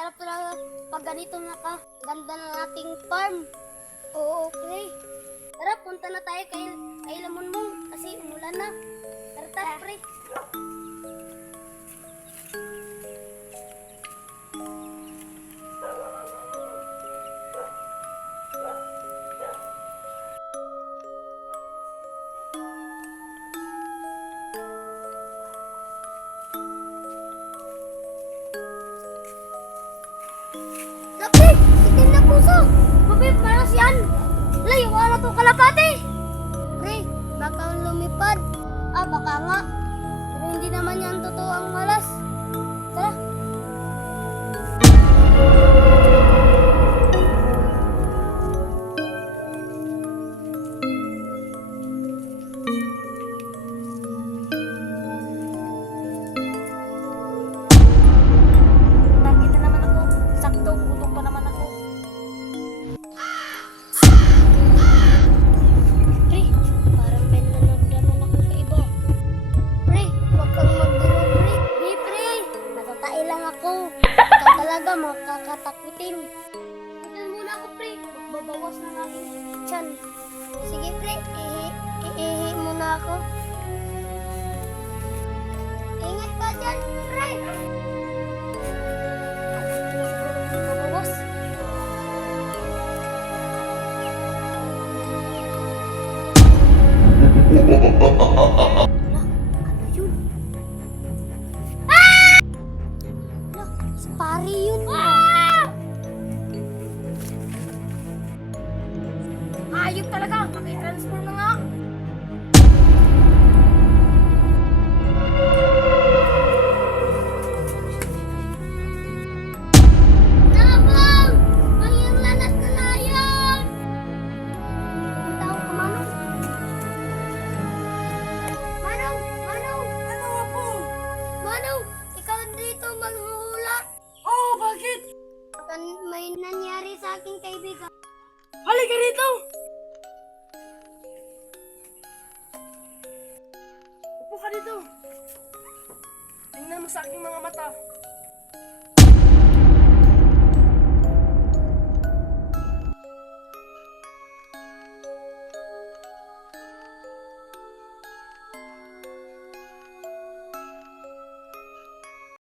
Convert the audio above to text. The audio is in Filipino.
Sarap talaga pag ganito nakaganda ng ating farm. Oo, pre. Tara, punta na tayo kay Lamon mo kasi umulan na. Tara, pre. Lapi! Itim na puso! Papi, paras yan! Layo na to kalapati! Pre, baka lumipad. Ah, baka nga. Pero hindi naman yan totoo ang malas. Tara. Nakita naman ako. Saktong gutom pa naman ako. Pre, parang may nanagdaman ako sa iba. Pre, huwag kang magduro, pre. Di, pre. Natatai lang ako. Ikaw talaga makakatakutin. Tignan muna ako, pre. Magbabawas na aking tiyan. Sige, pre. Ihi muna ako. Ingat ka dyan, pre. Magbabawas. Ano yun? Ala, si pare yun. Ayop talaga. Maki-transform na nga. Nabang! Ang lanat na layon! Ang tao ko, Manong. Manong! Manong! Ano po? Manong! Ikaw dito manghula. Oh, bakit? May nangyari sa aking kaibigan. Halika rito! Upo ka dito. Tingnan mo sa aking mga mata.